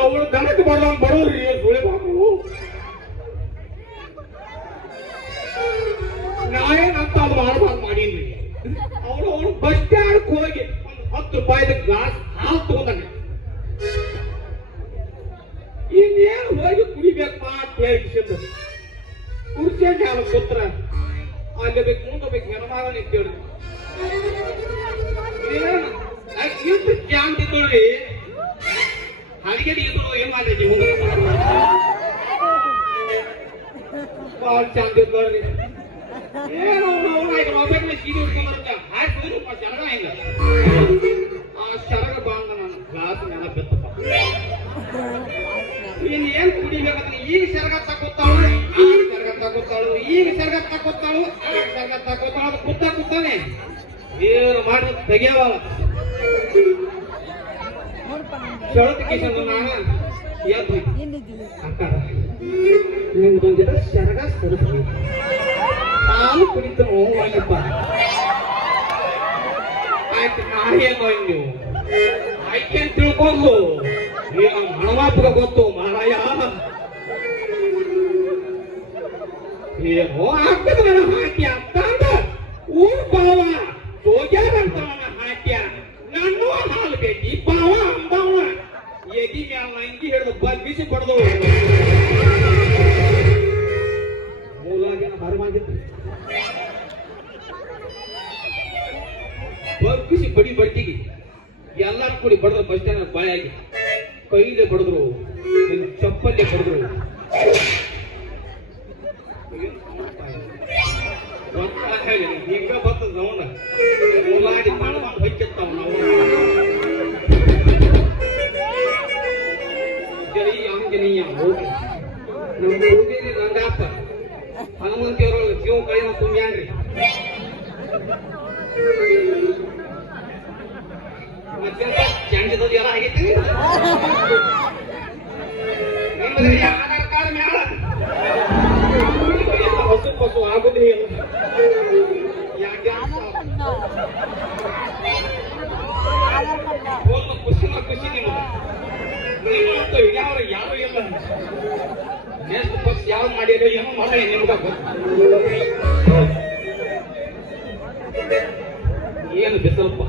ಅವಳು ದನಕ್ಕೆ ಬರೋರಿ ಸುಳೆ ಬಾಬು ನಾವೇನಂತ ಅದು ಮಾಡಬಾರ್ದು ಮಾಡೀನಿ ಅವಳು ಬಸ್ ಸ್ಟ್ಯಾಂಡ್ ಹೋಗಿ ಒಂದು 10 ರೂಪಾಯಿದ ಗ್ಲಾಸ್ ಹಾಲು ತಗೊಂಡಾನೆ ಇನ್ನೇನು ಹೋಗಿ ಕುಡಿಬೇಕಪ್ಪ ಅಂತ ಹೇಳಿ ಕುರ್ಚಿಯಲ್ಲಿ ಅವನ ಪುತ್ರ ಅಲ್ಲಿ ಬೇಕು ಮುಂದೆ ಬೇಕು ಹೆಣಮಾಗ ನಿಂತೇಳಿ ಇಂತ ಚಾಂದ್ ಇದ್ದೋಳ್ರಿ ಅಡಿಗೆ ಇದ್ರು ಏನ್ ಮಾಡಿದ್ರಿ ಭಾಳ ಚಾಂದ್ ಇದ್ದೋಳ್ರಿ ಏನೋ ಮೊಬೈಲ್ ಸೀದಿ ಹುಡ್ಕೊಂಡ್ಬರುತ್ತೆ ಹಾಕಿದ್ರು ಶರಗ ಹಿಂಗ ಆ ಶರಗ ಬಾಂಧ ನಾನು ಗ್ಲಾಸ್ ನೆಲ ಬೆತ್ತಪ್ಪ ನೀನ್ ಏನ್ ಕುಡಿಬೇಕಂದ್ರೆ ಈಗ ಶರಗ ತಗೋತಾಳು ಈಗ ಶರಗ ತಗೋತಾಳು ಈಗ ಶರಗ ತಗೋತಾಳು ಈಗ ಶರಗ ತಗೋತಾಳು ಕೂತಾನೆ ಏನು ಮಾಡಿ ತೆಗಿಯವ ಶರತ್ ಕಿಶನ್ ನಾನು ಎದ್ದು ಅಕ್ಕ ನಿಮ್ದೊಂದು ಜನ ಶರಗ ಸರಿಸಿ ಹಾಲು ಕುಡಿತು ಹೋಗಪ್ಪ ಆಯ್ತು ನಾನೇನೋ ನೀವು ಆಯ್ಕೆ ಅಂತ ತಿಳ್ಕೊಂಡು ಹಣವಾಪಗ ಗೊತ್ತು ಮಾರಾಯ ಏನೋ ಆಗ್ತದ ಹಾಕ್ಯ ಅಂತ ಊರ್ ಬಾವ ಸೋಗ್ಯಾರಂತ ಹಾಕ್ಯ ನನ್ನೂ ಹಾಲು ಬೇಕಿ ಬಾವ ಅಂಬವ ಎಗಿ ಮ್ಯಾಲ ಅಂಗಿ ಹಿಡಿದು ಬಿಸಿ ಪಡೆದು ಮೂಲಾಗೇನ ಬಾರಿ ಮಾಡಿದ್ರಿ ಬಗ್ಗಿಸಿ ಬಡಿ ಬಡ್ತಿಗೆ ಎಲ್ಲರೂ ಕೂಡಿ ಬಡದ್ರು ಬಸ್ ಸ್ಟ್ಯಾಂಡ್ ಬಾಯಾಗಿ ಕೈಲೇ ಬಡದ್ರು ಚಪ್ಪಲ್ಲೇ ಬಡದ್ರು ಈಗ ಬರ್ತದ ನವನ ಮೂಲಾಡಿ ಮಾಡಿ ಹೊಯ್ಕೆತ್ತಾವ ನಾವು ಜೈ ಆಂಜನೇಯ ಹೋಗಿ ನಮ್ಮ ಹೋಗಿರಿ ರಂಗಪ್ಪ ಹನುಮಂತಿಯವರು ಜೀವ ಕೈನ ತುಂಬ್ಯಾನ್ರಿ ಮತ್ತೆ ಚಂಡದದು ಎಲ್ಲ ಆಗೈತಿ ಆಧಾರ್ ಕಾರ್ಡ್ ಮ್ಯಾಲ ಹೊಸ ಪಸು ಆಗುದೇ ಇಲ್ಲ ಯಾಕೆ ಒಂದು ಖುಷಿನ ಖುಷಿ ನಿಮ್ಮಂತೂ ಯಾವ ಯಾರು ಇಲ್ಲ ನೆಕ್ಸ್ಟ್ ಪಕ್ಷ ಯಾವ ಮಾಡಿರೋ ಏನೋ ಮಾಡಿ ನಿಮ್ಗ ಏನು ಬಿಸಲಪ್ಪ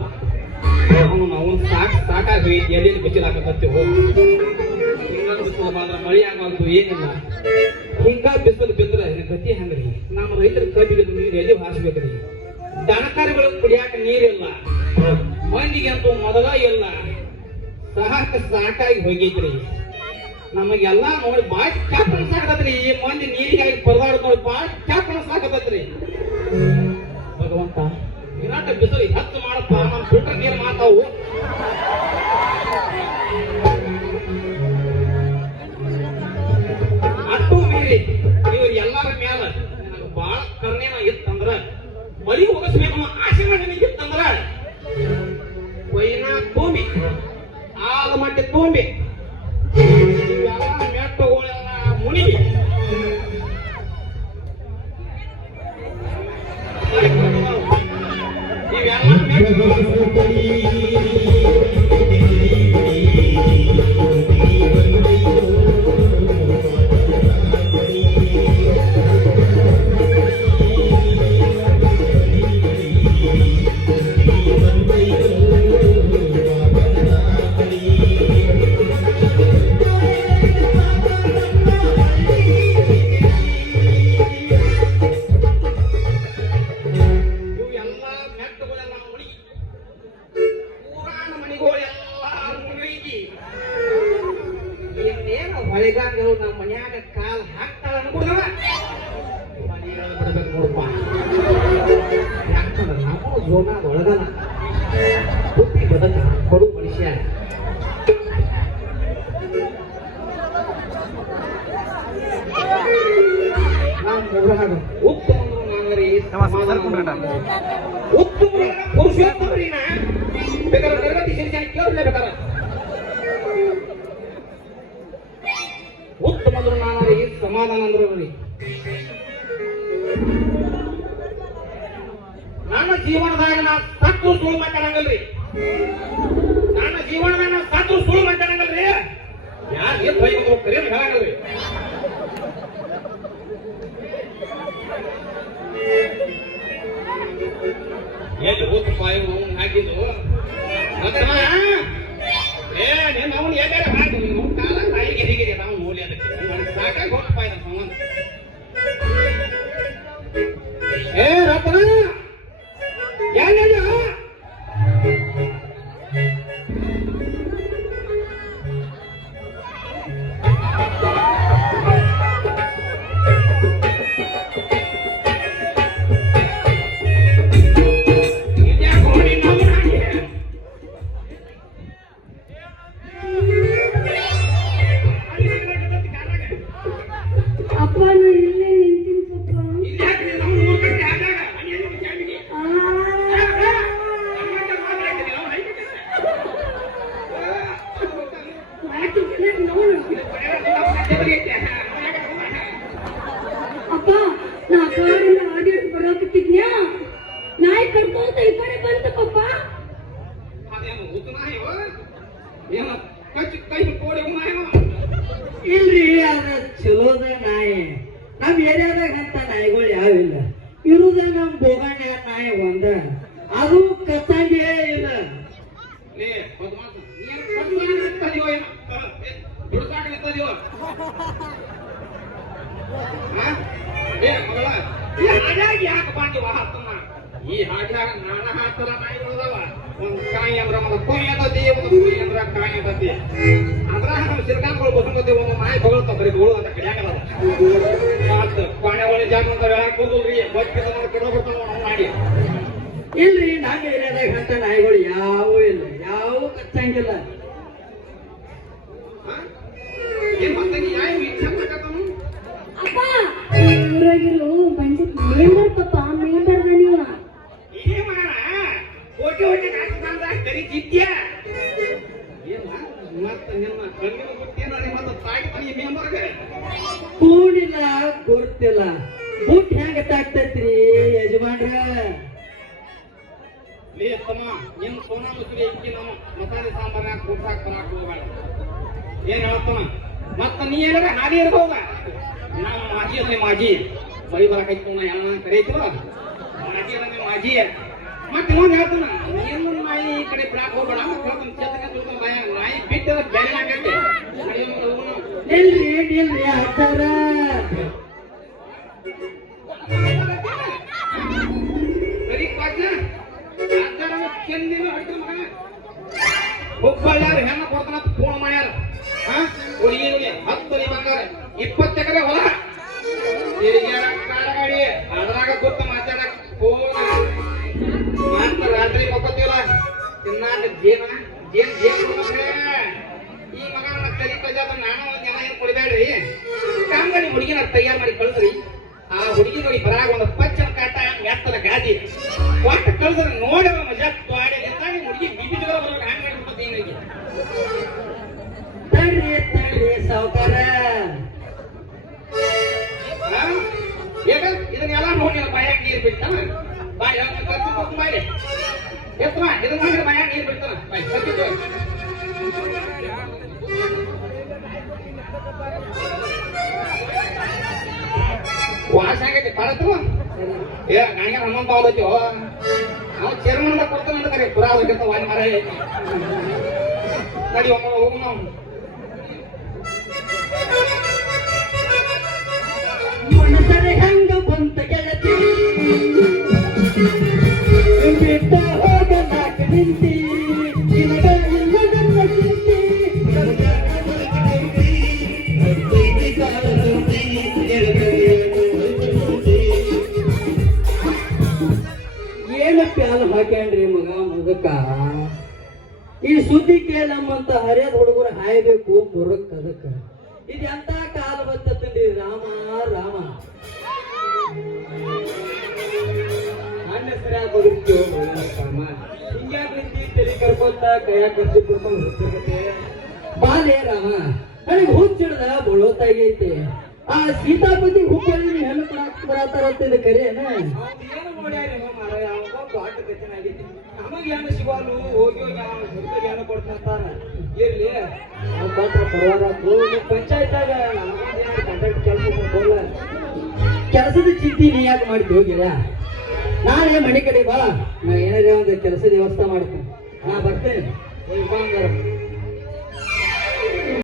ನಾವು ಸಾಕಾಗಿ ಎಲ್ಲಿ ಬಿಸಿಲಾಕತ್ತೆ ಹೋಗಿ ಹಿಂಗ ಬಿಸಿಲು ಮಾತ್ರ ಮಳೆ ಆಗಬಾರ್ದು ಏನಿಲ್ಲ ಹಿಂಗ ಬಿಸಿಲು ಬಿದ್ರೆ ಗತಿ ಹಂಗ್ರಿ ನಮ್ಮ ರೈತರ ಕಬ್ಬಿಗೆ ನೀರು ಎಲ್ಲಿ ಹಾಸ್ಬೇಕ್ರಿ ದನಕರುಗಳು ಕುಡಿಯಾಕ ನೀರಿಲ್ಲ ಮಂದಿಗೆ ಅಂತೂ ಮೊದಲ ಇಲ್ಲ ಸಾಕಾಗಿ ಹೋಗೈತ್ರಿ ನಮಗೆಲ್ಲಾ ನೋಡಿ ಬಾಳ್ ಚಾಪಣ ಸಾಕತ್ರಿ ಈ ಮಂದಿ ನೀರಿಗಾಗಿ ಪರದಾಡ್ ನೋಡಿ ಬಾಳ್ ಚಾಪಣ ಸಾಕತ್ರಿ ಭಗವಂತ ವಿರಾಟ ಬಿಸಿಲು ಹತ್ತು ಮಾಡಪ್ಪ ನಮ್ಮ ಫಿಲ್ಟರ್ ನೀರು ಮಾತಾವು ಅಟ್ಟು ಮೀರಿ ಇವ್ರು ಎಲ್ಲರ ಮ್ಯಾಲ ನನಗೆ ಬಾಳ ಕರುಣೆನ ಇತ್ತಂದ್ರ ಮಳಿ ಹೋಗಿಸ್ಬೇಕು ಆಸೆ ಮಾಡಿ ಇತ್ತಂದ್ರ ಕೊಯ್ನಾ ತುಂಬಿ ಆಲ ಮಟ್ಟಿ ತುಂಬಿ ಇವೆಲ್ಲ ಮೆಟ್ಟುಗಳೆಲ್ಲ ಮುನಿಗಿ ಹೊಳೆಗಾಂಗರು ನಮ್ಮ ಮನ್ಯಾಗ ಕಾಲ್ ಹಾಕ್ತಾಳ ಅನ್ಕೊಂಡವ ಬಿಡ್ಬೇಕು ನೋಡಪ್ಪ ಯಾಕಂದ್ರೆ ನಾವು ಜೋನಾದ ಒಳಗನ ಬುದ್ಧಿ ಬದಕ ಕೊಡು ಮನುಷ್ಯ ನಾವು ಉತ್ತಮ ನಾನರಿ ಉತ್ತಮ ಪುರುಷೋತ್ತಮರಿನ ಬೇಕಾದ್ರೆ ತರಗತಿ ಶಿಕ್ಷಣ ಕೇಳಲೇಬೇಕಾರ ಉತ್ತಮ ಅಂದ್ರು ನಾನರಿ ಸಮಾಧಾನ ಅಂದ್ರು ನೋಡಿ ನನ್ನ ಜೀವನದಾಗ ನಾ ಸತ್ತು ಸುಳ್ಳು ಮಾತಾಡಂಗಲ್ರಿ. ನನ್ನ ಜೀವನದಾಗ ನಾ ಸತ್ತು ಸುಳ್ಳು ಮಾತಾಡಂಗಲ್ರಿ. ಯಾರು ಏನ್ ಬೈಕೊಂಡು ಹೋಗ್ತಾರೆ ಅಂತ ಹೇಳಂಗಲ್ರಿ. ಎಲ್ಲಿ ಹೋಗ್ತಪ್ಪ ಇವ್ನು ಹಾಕಿದ್ದು ನೀನು ಅವನು ಎಲ್ಲಾರ ಹಾಕಿ ಕಾಲ ತಾಯಿಗೆ ಹೀಗಿದೆ ನಾವು ಮೂಲಿ ಅದಕ್ಕೆ ಸಾಕಾಗಿ ಹೋಗ್ತಪ್ಪ ಇದ್ದ ಸಂಬಂಧ. ಏ ರತ್ನ ಎಲ್ಲ ಅಪ್ಪ ನಾ ಕಾಡಿನ ಆಡಿಯೋ ಬರೋಕತ್ತಿದ್ನ್ಯಾ ನಾಯಿ ಕರ್ಕೊಂತ ಈ ಕಡೆ ಬಂತ ಪಪ್ಪ. ಇಲ್ರಿ ಅದ ಚಲೋದ ನಾಯಿ. ನಮ್ ಏರಿಯಾದಾಗ ಅಂತ ನಾಯಿಗಳು ಯಾವಿಲ್ಲ. ಇರುದ ನಮ್ ಬೋಗಣ್ಣ ನಾಯಿ ಒಂದ, ಅದು ಕತ್ತಂಗೇ ಇಲ್ಲ. ಈ ಹಾಡ್ಯಾಗ ನಾನಾ ಹಾಕ್ತಾರ ನಾಯಿಗಳದಾವ. ಒಂದ್ ಕಾಯಿ ಅಂದ್ರ ಒಂದು ಕುಯ್ ಅಂತತಿ, ಒಂದು ಕುಯ್ ಅಂದ್ರ ಕಾಯಿ ಅಂತತಿ. ಅದ್ರಾಗ ನಾವು ಸಿರ್ಕಾನ್ಗಳು ಬಸಂಗತಿ ಒಂದು ನಾಯಿ ಬಗಳ್ತಾವ ಬರೀ ಗೋಳು ಅಂತ ಕಡಿಯಾಗಲ್ಲ. ಮತ್ತ ಪಾಣ್ಯಗಳ ಜಾಗ ಅಂತ ಹೇಳಕ್ ಹೋಗಲ್ರಿ. ಬಚ್ಚಿದ ಕಡೆ ಬರ್ತಾವ ನಾವು ಮಾಡಿ. ಇಲ್ರಿ ನಮ್ಮ ಏರಿಯಾದಾಗ ಅಂತ ನಾಯಿಗಳು ಯಾವೂ ಇಲ್ಲ, ಯಾವೂ ಕಚ್ಚಂಗಿಲ್ಲ. ಅಪ್ಪ ಊರಾಗಿರೋ ಬಂದಿದ್ ಮೇಂದರ್ ಪಪ್ಪ ಮೇಂದರ್ದ ನೀವ ಕೂಡಿಲ್ಲ ಗುರ್ತಿಲ್ಲ. ಬುಟ್ ಹೆಂಗ ತಾಕ್ತೈತ್ರಿ ಯಜಮಾನ್ರ? ನಿಮ್ ಸೋನಾ ಮುಸುರಿ ಇಕ್ಕಿ ನಾವು ಮಸಾಲೆ ಸಾಂಬಾರ ಕೂಡ್ಸಾಕ್ ಬರಾಕ್ ಹೋಗ್ಬೇಡ. ಏನ್ ಹೇಳ್ತಾನ ಮತ್ತ ನೀ ಏನಾರ ಹಾದಿ ಇರ್ಬೋದ. ನಮ್ಮ ಮಾಜಿ ಅಂದ್ರೆ ಮಾಜಿ ಬಳಿ ಬರಕೈತಿ ಯಾವ ಕರೀತಿವ ಮಾಜಿ ಅಂದ್ರೆ ಮಾಜಿ. ಮತ್ತೆ ಇನ್ನೊಂದು ಹೇಳ್ತಾನ ಏನು ನಾಯಿ ಈ ಕಡೆ ಬಿಡಾಕ್ ಹೋಗ್ಬೇಡ ಅಂತ ಹೇಳ್ತಾನ. ಚೆತ್ತಕ ನಾಯಿ ಬಿಟ್ಟದ ಬೇರೆ ಆಗೈತಿ. ನಿಲ್ರಿ ನಿಲ್ರಿ ಹಾಕ್ತಾರ. ಹುಬ್ಬಳ್ಳಿಯಾರ ಹೆಣ್ಣ ಕೊಡ್ತಾನ ಫೋನ್ ಮಾಡ್ಯಾರ. ಹುಡುಗಿ 10 ತೊಲಿ ಬಂಗಾರ 20 ಎಕರೆ ಹೊಲ ಗಾಡಿ ಅದ್ರಾಗ ಗೊತ್ತ ಮಾತಾಡಕ್ ಫೋನ್ ಮಾತ್ರ ರಾತ್ರಿ ಮಕ್ಕೋತೀವಲ್ಲ ತಿನ್ನಾಕ ಜೇನ ಜೇನ್ ಈ ಮಗ ತಲೆ ಕಜಾದ ನಾನು ಒಂದ್ ಜನ ಏನ್ ಕೊಡ್ಬೇಡ್ರಿ. ಕಾಮಗಾರಿ ಹುಡುಗಿನ ತಯಾರು ಮಾಡಿ ಕಳಿಸ್ರಿ. ಆ ಹುಡುಗಿ ನೋಡಿ ಬರಾಗ ಒಂದು ಪಚ್ಚನ ಕಾಟ ಎತ್ತದ ಗಾದಿ ಒಟ್ಟು ಕಳಿದ್ರೆ ನೋಡಿ ಮಜಾ ಮಾಡಿ ಹುಡುಗಿ ಬಿಬಿ ಜಗಳ ಬರೋಗ ಹ್ಯಾಂಗ ಮಾಡಿಬಿಡ್ತದೆ ಏನಿಗೆ. ತಡ್ರಿ ತಡ್ರಿ ಸಾವುಕಾರ. ಇದನ್ನೆಲ್ಲ ನೋಡಿ ಬಾಯಾಗ ನೀರು ಬಿಡ್ತಾನ. ಬಾಯ್ ಬಾಯಿ ಎತ್ತ ಇದನ್ನ ಮಾಡಿದ್ರೆ ಬಾಯಾಗ ನೀರು ಬಿಡ್ತಾನ. ವಾಸ ಆಗೈತಿ ಪಡತು ಏ ನನಗೆ ಹನುಮಂತ ಹೋದೈತಿ. ನಾವು ಚೇರ್ಮನ್ ಕೊಡ್ತಾನೆ ಅಂತಾರೆ ಪುರಾ ಹೋಗಿರ್ತ ವಾಲಿ ಮರ ನಡಿ ಹೋಗು ನಾವು. ಮನಸರೆ ಹೆಂಗ ಬಂತ ಗೆಳತಿ ಬಿಟ್ಟ ಹೋಗ ನಾಕ ನಿಂತಿ ನಿನಗ ಇಲ್ಲದನ್ನ ಚಿಂತಿ ಏನು ಪ್ಯಾಲ ಹಾಕ್ಯಾನ್ರಿ ಮಗ ಮುದಕ. ಈ ಸುದ್ದಿ ಕೇಳ ನಮ್ಮಂತ ಹರಿಯದ ಹುಡುಗರು ಹಾಯ್ಬೇಕು ಮುರಕ್ ಅದಕ್ಕ. ಇದು ಎಂತ ಕಾಲ ಬರ್ತಂದ್ರಿ ರಾಮ ರಾಮ. ನನ್ನ ಹೆಸರಾಗ ಬದುಕ್ತೇವ ಹಿಂಗ್ಯಾಕ ರೀತಿ ತಲೆ ಕರ್ಕೊಂತ ಕೈಯಾಗ ಖರ್ಚು ಕೊಡ್ಕೊಂಡು ಹುಚ್ಚಗತ್ತೆ ಬಾಲೇ ರಾಮ. ನನಗೆ ಹುಚ್ಚಿಡ್ದ ಬಳೋತಾಗೈತಿ. ಆ ಸೀತಾಪತಿ ಹುಬ್ಬಳ್ಳಿ ಹೆಣ್ಣು ಕೊಡಾಕ್ ಬರತಾರಂತ ಇದು ಕರೇನ? ಏನು ಮಾಡ್ಯಾರಿ ಮಾರಾಯ ಒಬ್ಬ ದೊಡ್ಡ ಕಥೆನ ಆಗೈತಿ. ನಮಗೆ ಏನು ಸಿಗೋಲು ಹೋಗಿ ಹೋಗಿ ಸರ್ಕಾರ ಏನು ಕೊಡ್ತಾರ ಇರ್ಲಿ ನಾವು ಕೊಟ್ರ ಪರವಾತು ಪಂಚಾಯತ್ಯಾಗ ನಮಗೇನು ಕಾಂಟ್ರಾಕ್ಟ್ ಕೆಲಸ ಕೊಡಲ್ಲ. ಕೆಲಸದ ಚಿಂತೆ ನೀ ಯಾಕೆ ಮಾಡಿದ್ವಿ ಹೋಗಿಲ್ಲ. ನಾನೇ ಮನೆ ಕಡೆ ಬಾ, ನಾ ಏನಾರ ಒಂದು ಕೆಲಸದ ವ್ಯವಸ್ಥೆ ಮಾಡ್ತೇನೆ. ನಾ ಬರ್ತೇನೆ.